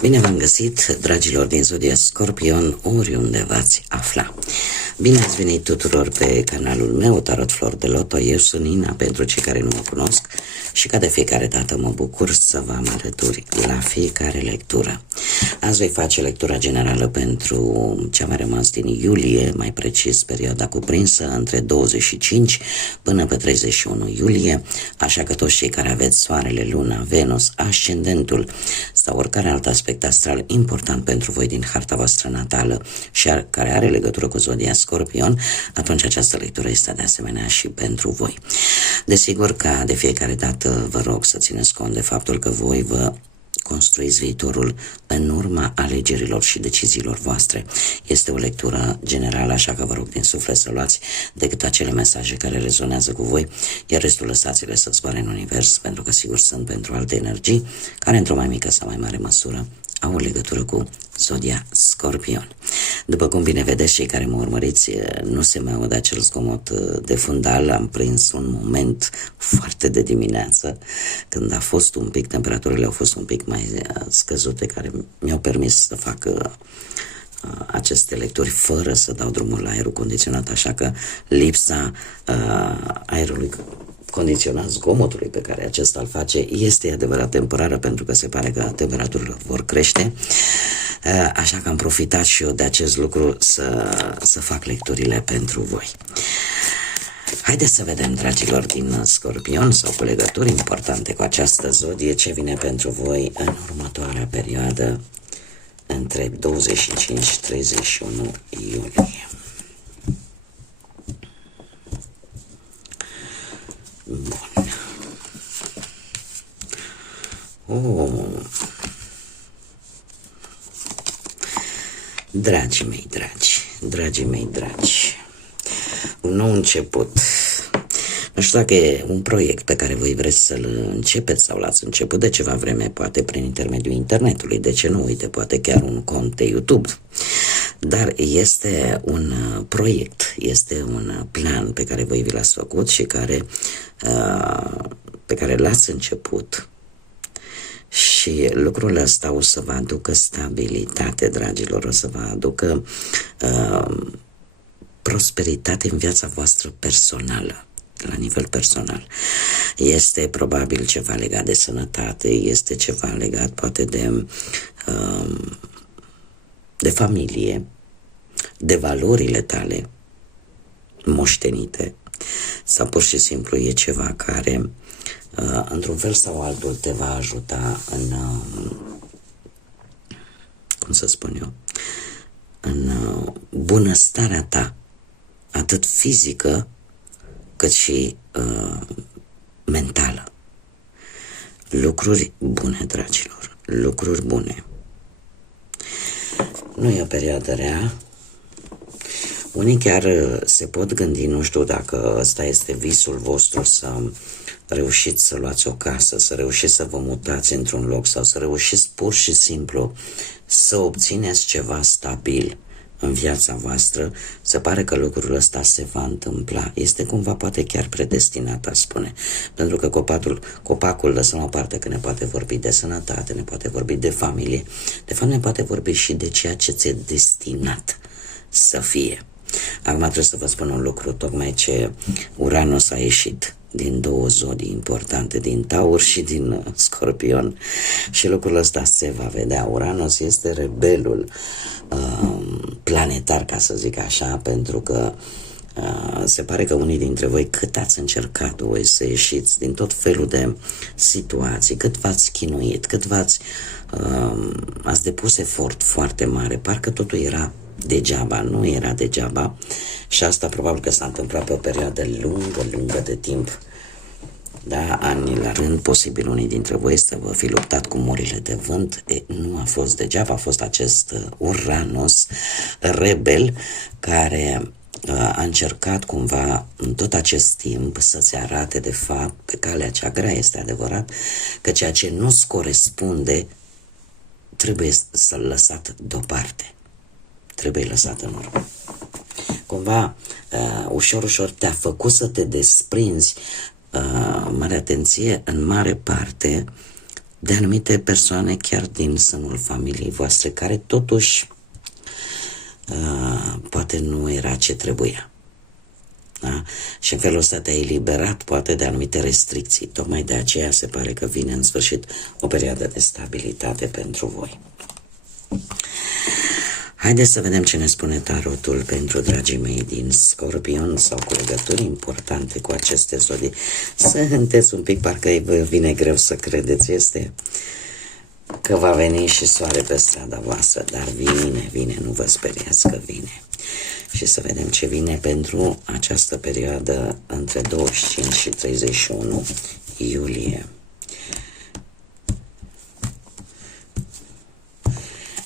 Bine v-am găsit, dragilor din Zodia Scorpion, oriunde v-ați afla. Bine ați venit tuturor pe canalul meu, Tarot Flor de Loto. Eu sunt Nina, pentru cei care nu mă cunosc, și ca de fiecare dată mă bucur să vă am alături la fiecare lectură. Azi voi face lectura generală pentru ce a mai rămas din iulie, mai precis perioada cuprinsă între 25 până pe 31 iulie, așa că toți cei care aveți Soarele, Luna, Venus, Ascendentul sau oricare alt aspect astral important pentru voi din harta voastră natală și care are legătură cu Zodia Scorpion, atunci această lectură este de asemenea și pentru voi. Desigur, ca de fiecare dată vă rog să țineți cont de faptul că voi vă construiți viitorul în urma alegerilor și deciziilor voastre. Este o lectură generală, așa că vă rog din suflet să luați decât acele mesaje care rezonează cu voi, iar restul lăsați-le să zboare în univers, pentru că sigur sunt pentru alte energii care într-o mai mică sau mai mare măsură au o legătură cu Zodia Scorpion. După cum bine vedeți, cei care mă urmăriți, nu se mai aude acel zgomot de fundal. Am prins un moment foarte de dimineață, când a fost un pic, temperaturile au fost un pic mai scăzute, care mi-au permis să fac aceste lecturi fără să dau drumul la aerul condiționat, așa că lipsa aerului condiționat, zgomotului pe care acesta îl face, este adevărat temporară, pentru că se pare că temperaturile vor crește, așa că am profitat și eu de acest lucru să fac lecturile pentru voi. Haideți să vedem, dragilor din Scorpion, sau cu legături importante cu această zodie, ce vine pentru voi în următoarea perioadă între 25-31 iulie. Bun. Dragii mei dragi, un nou început. Nu știu dacă e un proiect pe care voi vreți să-l începeți sau l-ați început de ceva vreme, poate prin intermediul internetului, de ce nu, uite, poate chiar un cont de YouTube. Dar este un proiect, este un plan pe care voi vi l-ați făcut și pe care l-ați început. Și lucrul ăsta o să vă aducă stabilitate, dragilor, o să vă aducă prosperitate în viața voastră personală, la nivel personal. Este probabil ceva legat de sănătate, este ceva legat poate de familie, de valorile tale moștenite, sau pur și simplu e ceva care într-un fel sau altul te va ajuta în, cum să spun eu, în bunăstarea ta, atât fizică cât și mentală. Lucruri bune, dragilor, lucruri bune. Nu e o perioadă rea. Unii chiar se pot gândi, nu știu dacă ăsta este visul vostru, să reușiți să luați o casă, să reușiți să vă mutați într-un loc sau să reușiți pur și simplu să obțineți ceva stabil în viața voastră. Se pare că lucrul ăsta se va întâmpla. Este cumva poate chiar predestinat, aș spune. Pentru că copacul lăsăm o parte că ne poate vorbi de sănătate, ne poate vorbi de familie, de fapt ne poate vorbi și de ceea ce ți-e destinat să fie. Acum trebuie să vă spun un lucru, tocmai ce Uranus a ieșit din două zodii importante, din Taur și din Scorpion, și lucrul ăsta se va vedea. Uranus este rebelul planetar, ca să zic așa, pentru că se pare că unii dintre voi, cât ați încercat voi să ieșiți din tot felul de situații, cât v-ați chinuit, cât ați depus efort foarte mare, parcă totul era degeaba, nu era degeaba, și asta probabil că s-a întâmplat pe o perioadă lungă de timp, da, ani la rând, posibil unii dintre voi să vă fi luptat cu murile de vânt. Nu a fost degeaba, a fost acest Uranus rebel care a încercat cumva în tot acest timp să-ți arate de fapt pe calea cea grea, este adevărat, că ceea ce nu-ți corespunde trebuie să-l lăsat deoparte, trebuie lăsat în urmă. Cumva ușor te-a făcut să te desprinzi, mare atenție, în mare parte de anumite persoane chiar din sânul familiei voastre, care totuși poate nu era ce trebuia. Da? Și în felul ăsta te-ai eliberat poate de anumite restricții. Tocmai de aceea se pare că vine în sfârșit o perioadă de stabilitate pentru voi. Haideți să vedem ce ne spune tarotul pentru dragii mei din Scorpion sau cu legături importante cu aceste zodii. Sunteți un pic, parcă vă vine greu să credeți, este că va veni și soare pe strada voastră, dar vine, nu vă speriați că vine. Și să vedem ce vine pentru această perioadă între 25 și 31 iulie.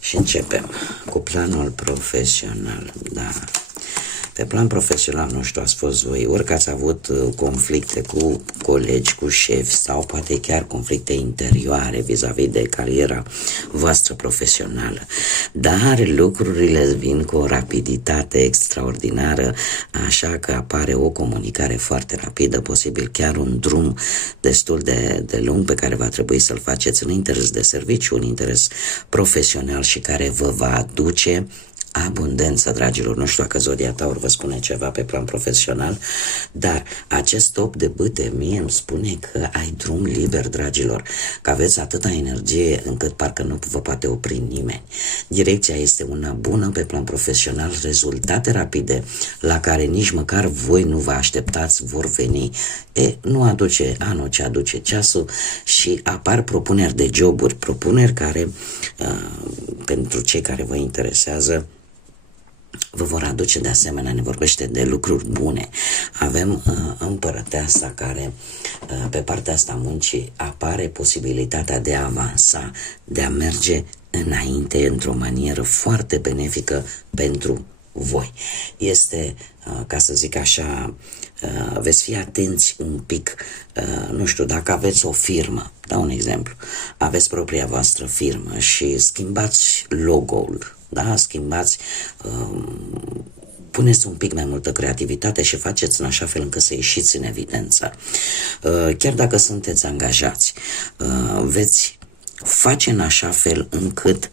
Și începem cu planul profesional, da. Pe plan profesional, nu știu, ați fost voi, ori că ați avut conflicte cu colegi, cu șefi sau poate chiar conflicte interioare vis-a-vis de cariera voastră profesională. Dar lucrurile vin cu o rapiditate extraordinară, așa că apare o comunicare foarte rapidă, posibil chiar un drum destul de lung pe care va trebui să-l faceți în interes de serviciu, în interes profesional și care vă va aduce abundență, dragilor. Nu știu dacă zodia Taur vă spune ceva pe plan profesional, dar acest top de bâte mie îmi spune că ai drum liber, dragilor, că aveți atâta energie încât parcă nu vă poate opri nimeni. Direcția este una bună pe plan profesional, rezultate rapide la care nici măcar voi nu vă așteptați vor veni. Nu aduce anul ce aduce ceasul și apar propuneri de joburi, propuneri care pentru cei care vă interesează vă vor aduce de asemenea, ne vorbește de lucruri bune. Avem împărăteasa care pe partea asta a muncii apare posibilitatea de a avansa, de a merge înainte într-o manieră foarte benefică pentru voi. Este, ca să zic așa, veți fi atenți un pic, nu știu, dacă aveți o firmă, dau un exemplu, aveți propria voastră firmă și schimbați logo-ul, da, schimbați, puneți un pic mai multă creativitate și faceți în așa fel încât să ieșiți în evidență. Chiar dacă sunteți angajați, veți face în așa fel încât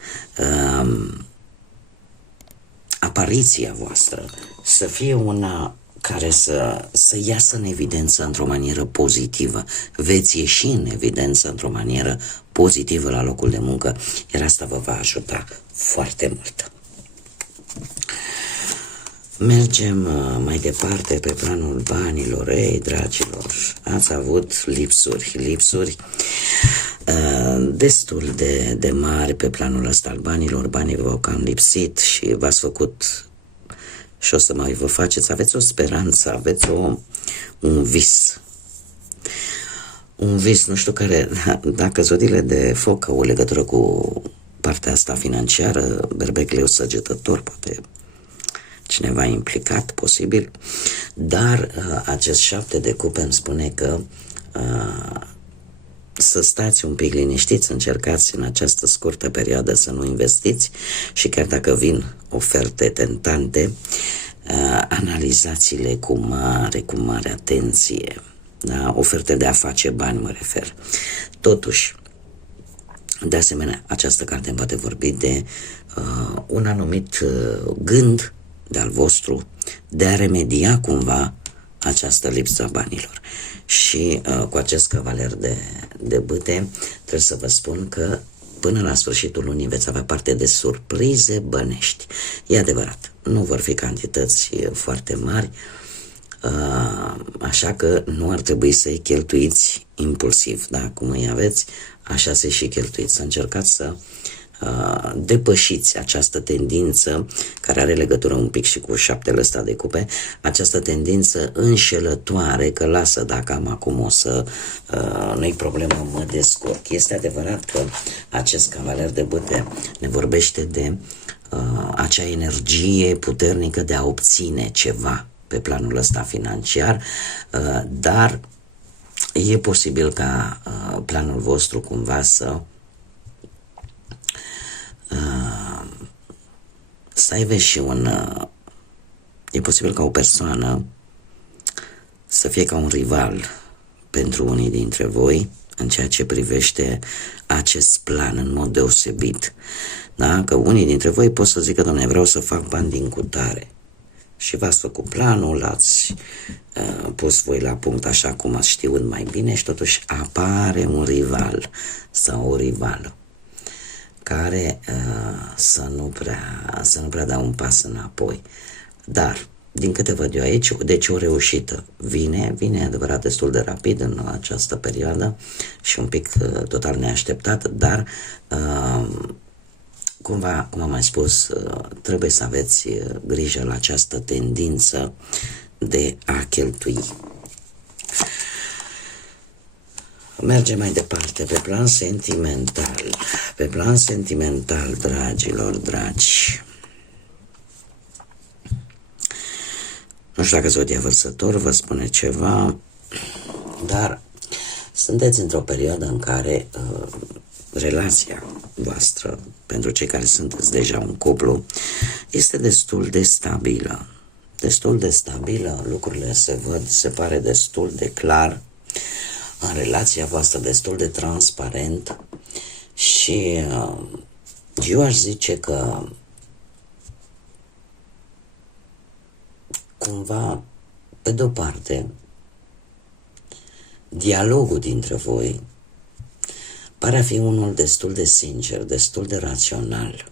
apariția voastră să fie una care să iasă în evidență într-o manieră pozitivă. Veți ieși în evidență într-o manieră pozitivă la locul de muncă, iar asta vă va ajuta foarte mult. Mergem mai departe pe planul banilor. Ei, dragilor, ați avut lipsuri destul de mari pe planul ăsta al banilor. Banii v-au cam lipsit și v-ați făcut și o să mai vă faceți, aveți o speranță, aveți un vis. Un vis, nu știu care, dacă zodiile de foc au o legătură cu partea asta financiară, berbec, leu, săgetător, poate cineva implicat, posibil, dar acest 7 de cupe îmi spune că să stați un pic liniștiți, încercați în această scurtă perioadă să nu investiți și chiar dacă vin oferte tentante, analizați-le cu mare atenție. Da? Oferte de a face bani, mă refer. Totuși, de asemenea, această carte îmi poate vorbi de un anumit gând de-al vostru de a remedia cumva această lipsă a banilor. Și cu acest cavaler de bâte trebuie să vă spun că până la sfârșitul lunii veți avea parte de surprize bănești. E adevărat, nu vor fi cantități foarte mari, așa că nu ar trebui să-i cheltuiți impulsiv, da? Cum îi aveți, așa să-i și cheltuiți. Să încercați să depășiți această tendință care are legătură un pic și cu 7-le ăsta de cupe, această tendință înșelătoare că lasă, dacă am acum o să nu-i problemă, mă descurc. Este adevărat că acest cavaler de bâte ne vorbește de acea energie puternică de a obține ceva pe planul ăsta financiar, dar e posibil ca planul vostru cumva să aibă și e posibil ca o persoană să fie ca un rival pentru unii dintre voi, în ceea ce privește acest plan în mod deosebit. Da? Că unii dintre voi pot să zică, Doamne, vreau să fac bani din cutare. Și v-ați făcut planul, l-ați pus voi la punct așa cum ați știut mai bine și totuși apare un rival sau o rivală care să nu prea dea un pas înapoi. Dar, din câte văd eu aici, deci o reușită vine adevărat destul de rapid în această perioadă și un pic total neașteptat, dar cumva, cum am mai spus, trebuie să aveți grijă la această tendință de a cheltui. Mergem mai departe, pe plan sentimental. Pe plan sentimental, dragilor dragi, nu știu dacă Zodia Vărsător vă spune ceva, dar sunteți într-o perioadă în care relația voastră, pentru cei care sunteți deja un cuplu, este destul de stabilă. Destul de stabilă, lucrurile se văd, se pare destul de clar în relația voastră, destul de transparent și eu aș zice că cumva, pe de-o parte, dialogul dintre voi pare a fi unul destul de sincer, destul de rațional.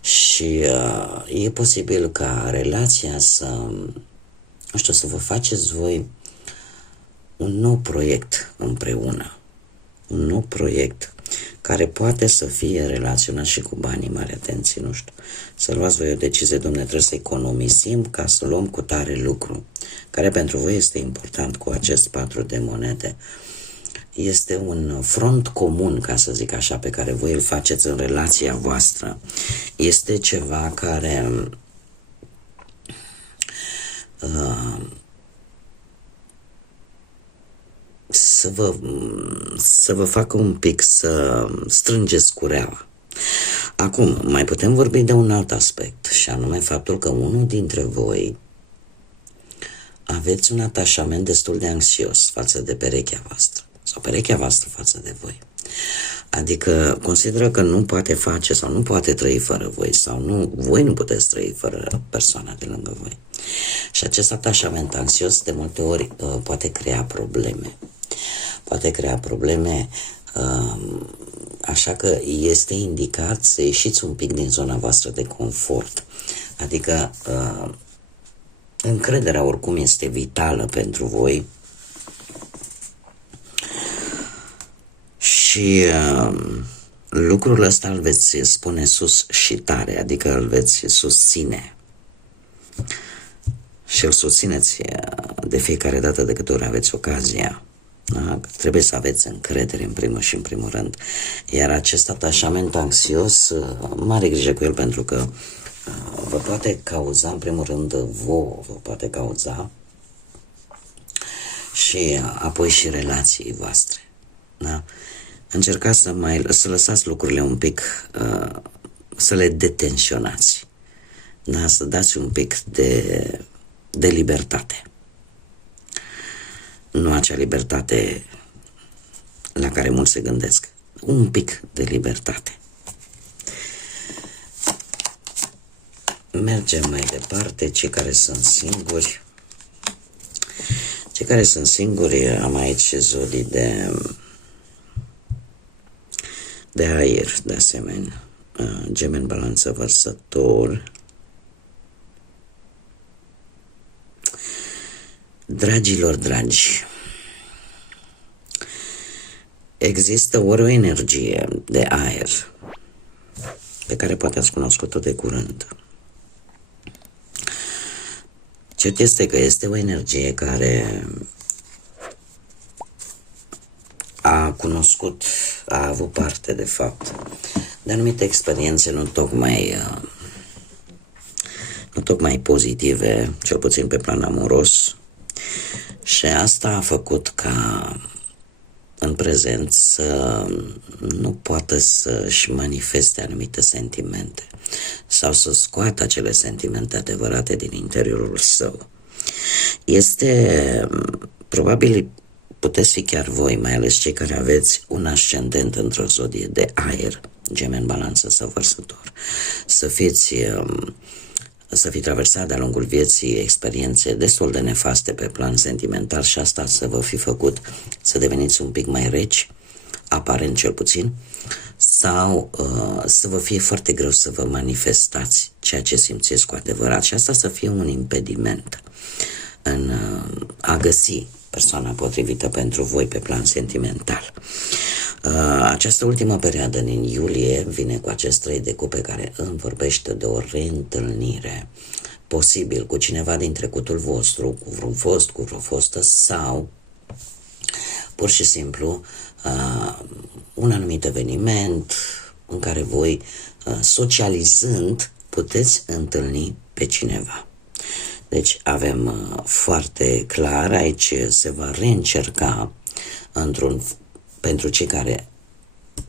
Și e posibil ca relația să, nu știu, să vă faceți voi un nou proiect împreună. Un nou proiect care poate să fie relaționat și cu banii, mare atenție, nu știu. Să luați voi o decizie, domne, trebuie să economisim ca să luăm cu tare lucru, care pentru voi este important cu acest 4 de monede. Este un front comun, ca să zic așa, pe care voi îl faceți în relația voastră. Este ceva care să vă facă un pic să strângeți cureaua. Acum, mai putem vorbi de un alt aspect, și anume faptul că unul dintre voi aveți un atașament destul de anxios față de perechea voastră, sau perechea voastră față de voi. Adică consideră că nu poate face sau nu poate trăi fără voi, sau nu, voi nu puteți trăi fără persoana de lângă voi. Și acest atașament anxios de multe ori poate crea probleme. Poate crea probleme, așa că este indicat să ieșiți un pic din zona voastră de confort. Adică încrederea oricum este vitală pentru voi și lucrul ăsta îl veți spune sus și tare, adică îl veți susține și îl susțineți de fiecare dată de câte ori aveți ocazia. Da? Trebuie să aveți încredere în primul și în primul rând. Iar acest atașament anxios, mare grijă cu el, pentru că vă poate cauza, în primul rând, vă poate cauza și apoi și relații voastre. Da? Încercați să lăsați lucrurile un pic, să le detensionați. Da? Să dați un pic de libertate. Nu acea libertate la care mulți se gândesc. Un pic de libertate. Mergem mai departe. Cei care sunt singuri. Cei care sunt singuri, am aici zodii de aer, de asemenea. Gemeni, Balanță, Vărsător. Dragilor dragi, există ori o energie de aer pe care poate ați cunoscut-o de curând. Cert este că este o energie care a avut parte, de fapt, de anumite experiențe nu tocmai pozitive, cel puțin pe plan amoros. Și asta a făcut ca în prezent să nu poată să-și manifeste anumite sentimente sau să scoată acele sentimente adevărate din interiorul său. Este probabil puteți fi chiar voi, mai ales cei care aveți un ascendent într-o zodie de aer, Gemeni, Balanță sau Vărsător, să fi traversat de-a lungul vieții experiențe destul de nefaste pe plan sentimental și asta să vă fi făcut să deveniți un pic mai reci, aparent cel puțin, sau să vă fie foarte greu să vă manifestați ceea ce simțiți cu adevărat și asta să fie un impediment în a găsi persoana potrivită pentru voi pe plan sentimental. Această ultimă perioadă din iulie vine cu acest 3 de cupe care îmi vorbește de o reîntâlnire posibil cu cineva din trecutul vostru, cu vreun fost, cu vreo fostă sau pur și simplu un anumit eveniment în care voi socializând puteți întâlni pe cineva. Deci avem foarte clar, aici se va reîncerca pentru cei care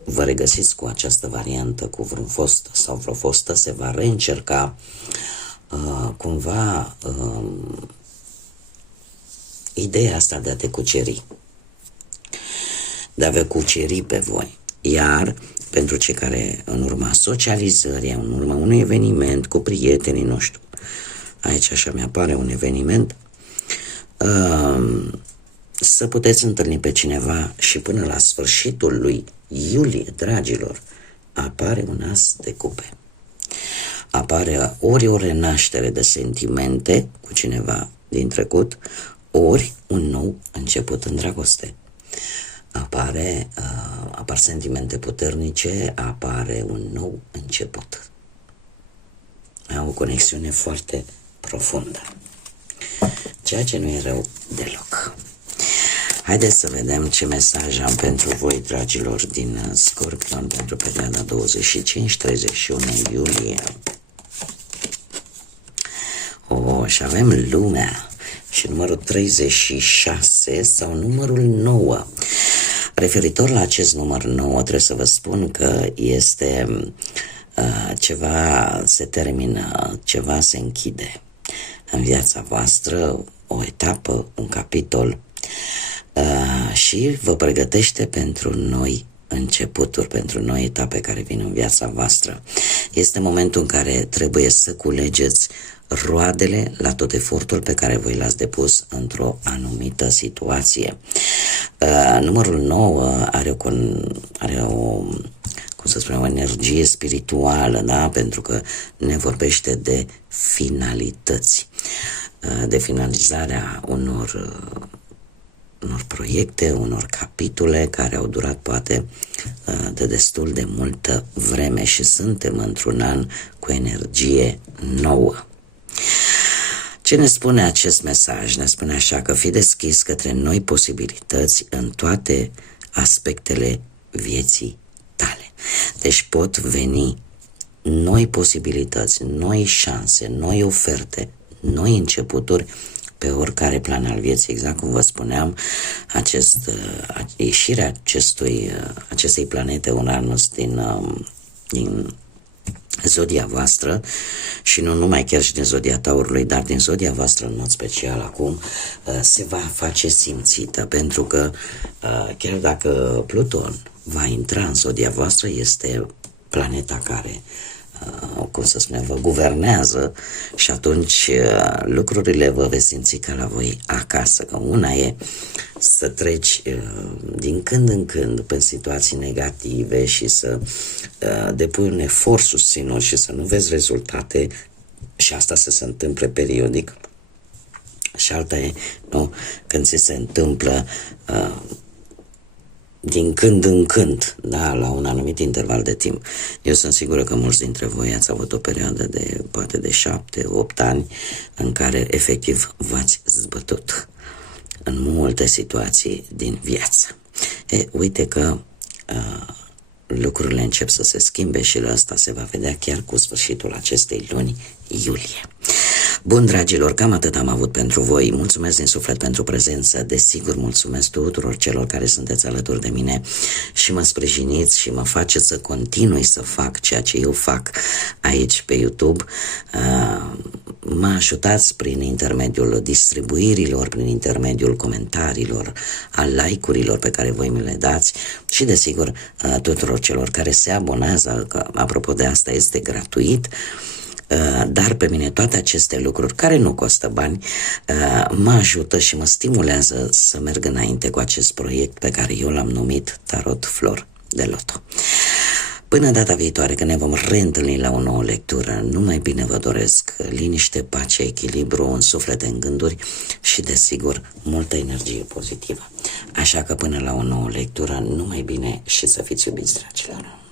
vă regăsiți cu această variantă, cu vreun fost sau vreo fostă, se va reîncerca cumva ideea asta de a te cuceri, de a vă cuceri pe voi. Iar pentru cei care în urma socializării, în urma unui eveniment cu prietenii, nu știu, aici așa mi-apare un eveniment, să puteți întâlni pe cineva și până la sfârșitul lui iulie, dragilor, apare un as de cupe. Apare ori o renaștere de sentimente cu cineva din trecut, ori un nou început în dragoste. Apar sentimente puternice, apare un nou început. Au o conexiune foarte profundă, ceea ce nu e rău deloc. Haideți să vedem ce mesaj am pentru voi, dragilor, din Scorpion pentru perioada 25-31 iulie. Și avem lumea și numărul 36 sau numărul 9. Referitor la acest număr 9, trebuie să vă spun că este ceva se termină, ceva se închide în viața voastră, o etapă, un capitol și vă pregătește pentru noi începuturi, pentru noi etape care vin în viața voastră. Este momentul în care trebuie să culegeți roadele la tot efortul pe care voi l-ați depus într-o anumită situație. Numărul 9 are o cum să spunem, o energie spirituală, da? Pentru că ne vorbește de finalități, de finalizarea unor proiecte, unor capitole care au durat poate de destul de multă vreme și suntem într-un an cu energie nouă. Ce ne spune acest mesaj? Ne spune așa că fii deschis către noi posibilități în toate aspectele vieții tale. Deci pot veni noi posibilități, noi șanse, noi oferte, noi începuturi pe oricare plan al vieții. Exact cum vă spuneam, ieșirea acestei planete Uranus din zodia voastră și nu numai chiar și din zodia Taurului, dar din zodia voastră în mod special acum se va face simțită, pentru că chiar dacă Pluton va intra în zodia voastră, este planeta care cum să spunem, vă guvernează și atunci lucrurile vă veți simți ca la voi acasă, că una e să treci din când în când pe situații negative și să depui un efort susținut și să nu vezi rezultate și asta să se întâmple periodic, și alta e, nu, când ți se întâmplă din când în când, da, la un anumit interval de timp. Eu sunt sigură că mulți dintre voi ați avut o perioadă de poate de 7-8 ani în care efectiv v-ați zbătut în multe situații din viață. Uite că lucrurile încep să se schimbe și la asta se va vedea chiar cu sfârșitul acestei luni iulie. Bun, dragilor, cam atât am avut pentru voi. Mulțumesc din suflet pentru prezență. Desigur, mulțumesc tuturor celor care sunteți alături de mine și mă sprijiniți și mă faceți să continui să fac ceea ce eu fac aici pe YouTube. Mă ajutați prin intermediul distribuirilor, prin intermediul comentariilor, al like-urilor pe care voi mi le dați și, desigur, tuturor celor care se abonează, că, apropo de asta, este gratuit. Dar pe mine toate aceste lucruri care nu costă bani mă ajută și mă stimulează să merg înainte cu acest proiect pe care eu l-am numit Tarot Flor de Loto. Până data viitoare, când ne vom reîntâlni la o nouă lectură, numai bine vă doresc liniște, pace, echilibru în suflet, în gânduri și, desigur, multă energie pozitivă. Așa că până la o nouă lectură, numai bine și să fiți iubiți, dragilor!